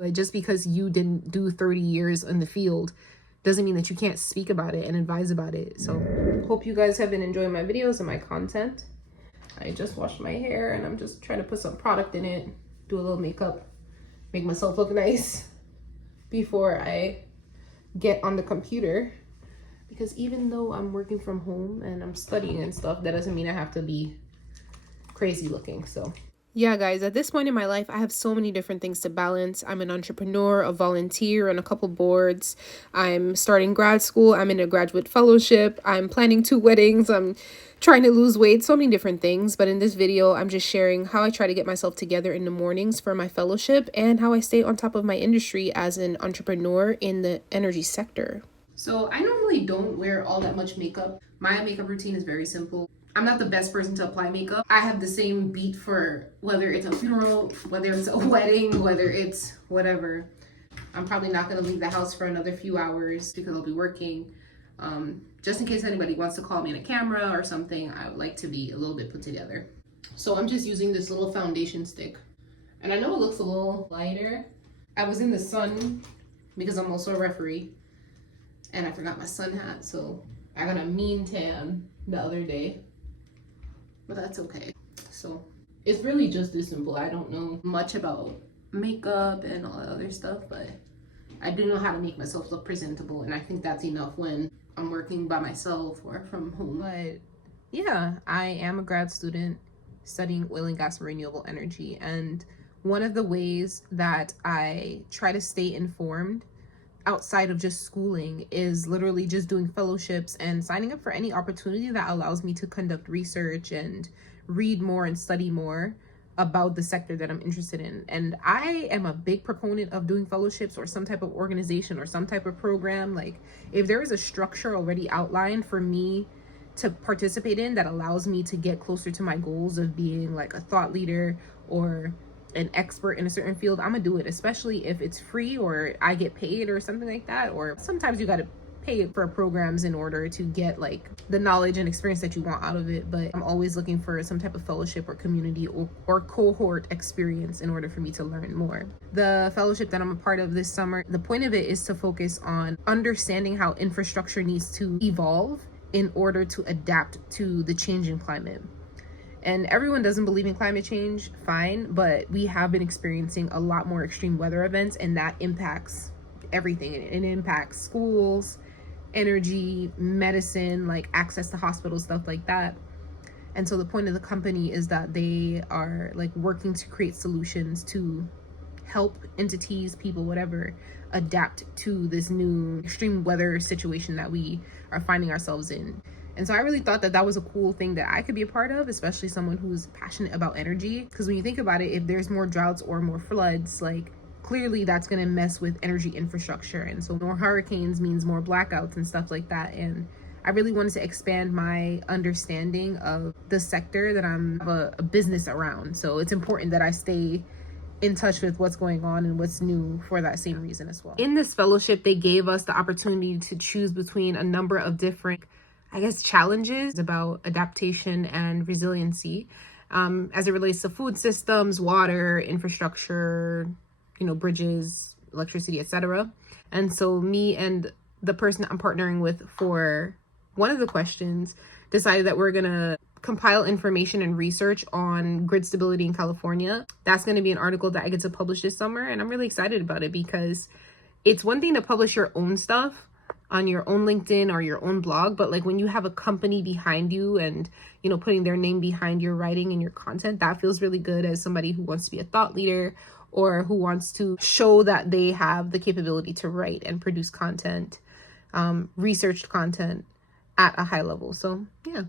But just because you didn't do 30 years in the field doesn't mean that you can't speak about it and advise about it. So hope you guys have been enjoying my videos and my content. I just washed my hair and I'm just trying to put some product in it, do a little makeup, make myself look nice before I get on the computer. Because even though I'm working from home and I'm studying and stuff, that doesn't mean I have to be crazy looking. So yeah, guys, at this point in my life, I have so many different things to balance. I'm an entrepreneur, a volunteer on a couple boards. I'm starting grad school. I'm in a graduate fellowship. I'm planning 2 weddings. I'm trying to lose weight, so many different things. But in this video, I'm just sharing how I try to get myself together in the mornings for my fellowship and how I stay on top of my industry as an entrepreneur in the energy sector. So I normally don't wear all that much makeup. My makeup routine is very simple. I'm not the best person to apply makeup. I have the same beat for whether it's a funeral, whether it's a wedding, whether it's whatever. I'm probably not gonna leave the house for another few hours because I'll be working. Just in case anybody wants to call me on a camera or something, I would like to be a little bit put together. So I'm just using this little foundation stick. And I know it looks a little lighter. I was in the sun because I'm also a referee and I forgot my sun hat, so I got a mean tan the other day. But that's okay. So it's really just this simple. I don't know much about makeup and all that other stuff, but I do know how to make myself look presentable, and I think that's enough when I'm working by myself or from home. But yeah, I am a grad student studying oil and gas and renewable energy, and one of the ways that I try to stay informed outside of just schooling is literally just doing fellowships and signing up for any opportunity that allows me to conduct research and read more and study more about the sector that I'm interested in. And I am a big proponent of doing fellowships or some type of organization or some type of program. Like if there is a structure already outlined for me to participate in that allows me to get closer to my goals of being like a thought leader or an expert in a certain field, I'm gonna do it, especially if it's free or I get paid or something like that. Or sometimes you gotta pay for programs in order to get like the knowledge and experience that you want out of it. But I'm always looking for some type of fellowship or community or cohort experience in order for me to learn more. The fellowship that I'm a part of this summer, the point of it is to focus on understanding how infrastructure needs to evolve in order to adapt to the changing climate. And everyone doesn't believe in climate change, fine, but we have been experiencing a lot more extreme weather events, and that impacts everything. It impacts schools, energy, medicine, like access to hospitals, stuff like that. And so the point of the company is that they are like working to create solutions to help entities, people, whatever, adapt to this new extreme weather situation that we are finding ourselves in. And so I really thought that that was a cool thing that I could be a part of, especially someone who's passionate about energy. Because when you think about it, if there's more droughts or more floods, like clearly that's going to mess with energy infrastructure. And so more hurricanes means more blackouts and stuff like that. And I really wanted to expand my understanding of the sector that I'm a business around. So it's important that I stay in touch with what's going on and what's new for that same reason as well. In this fellowship, they gave us the opportunity to choose between a number of different challenges about adaptation and resiliency as it relates to food systems, water, infrastructure, bridges, electricity, etc. And so me and the person I'm partnering with for one of the questions decided that we're gonna compile information and research on grid stability in California. That's gonna be an article that I get to publish this summer, and I'm really excited about it because it's one thing to publish your own stuff on your own LinkedIn or your own blog, but like when you have a company behind you and putting their name behind your writing and your content, that feels really good as somebody who wants to be a thought leader or who wants to show that they have the capability to write and produce content, researched content at a high level. So yeah,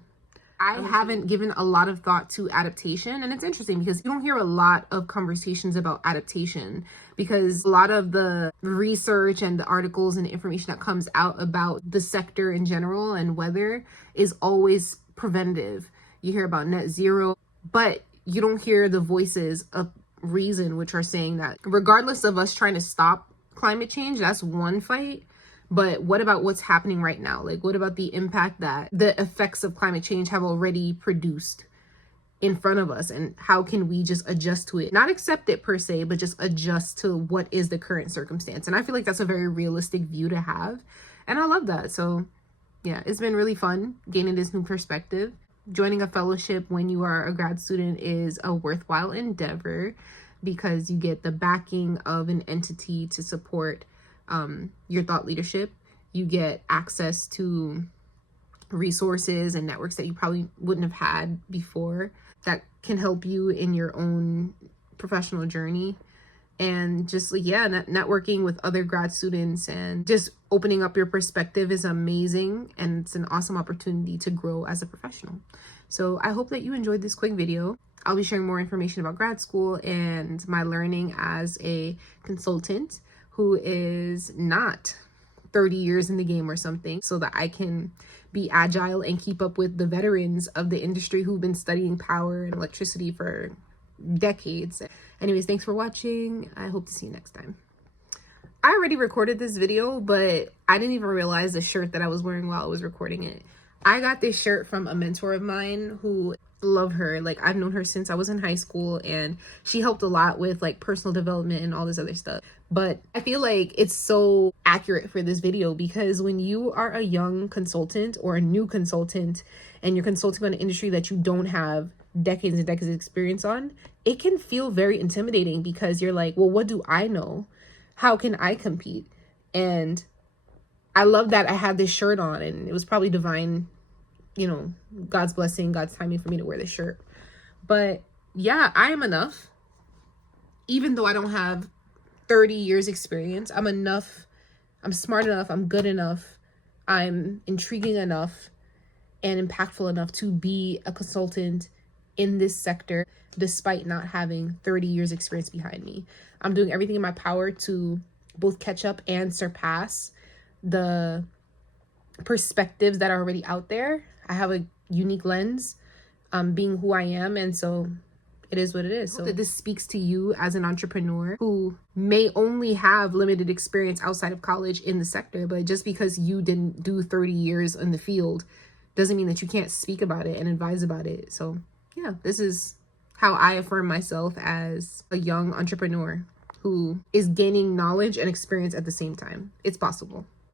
I haven't given a lot of thought to adaptation, and it's interesting because you don't hear a lot of conversations about adaptation because a lot of the research and the articles and the information that comes out about the sector in general and weather is always preventative. You hear about net zero, but you don't hear the voices of reason, which are saying that regardless of us trying to stop climate change, that's one fight. But what about what's happening right now? Like, what about the impact that the effects of climate change have already produced in front of us, and how can we just adjust to it, not accept it per se, but just adjust to what is the current circumstance. And I feel like that's a very realistic view to have, and I love that. So yeah, it's been really fun gaining this new perspective. Joining a fellowship when you are a grad student is a worthwhile endeavor because you get the backing of an entity to support your thought leadership. You get access to resources and networks that you probably wouldn't have had before that can help you in your own professional journey. And just like, yeah, networking with other grad students and just opening up your perspective is amazing. And it's an awesome opportunity to grow as a professional. So I hope that you enjoyed this quick video. I'll be sharing more information about grad school and my learning as a consultant who is not 30 years in the game or something, so that I can be agile and keep up with the veterans of the industry who've been studying power and electricity for decades. Anyways, thanks for watching. I hope to see you next time. I already recorded this video, but I didn't even realize the shirt that I was wearing while I was recording it. I got this shirt from a mentor of mine who, love her. Like, I've known her since I was in high school, and she helped a lot with like personal development and all this other stuff. But I feel like it's so accurate for this video because when you are a young consultant or a new consultant and you're consulting on an industry that you don't have decades and decades of experience on, it can feel very intimidating because you're like, well, what do I know? How can I compete? And I love that I had this shirt on, and it was probably divine, you know, God's blessing, God's timing for me to wear this shirt. But yeah, I am enough. Even though I don't have 30 years experience, I'm enough. I'm smart enough. I'm good enough. I'm intriguing enough and impactful enough to be a consultant in this sector, despite not having 30 years experience behind me. I'm doing everything in my power to both catch up and surpass the perspectives that are already out there. I have a unique lens, being who I am, and so it is what it is. So that this speaks to you as an entrepreneur who may only have limited experience outside of college in the sector, but just because you didn't do 30 years in the field doesn't mean that you can't speak about it and advise about it. So yeah, this is how I affirm myself as a young entrepreneur who is gaining knowledge and experience at the same time. It's possible.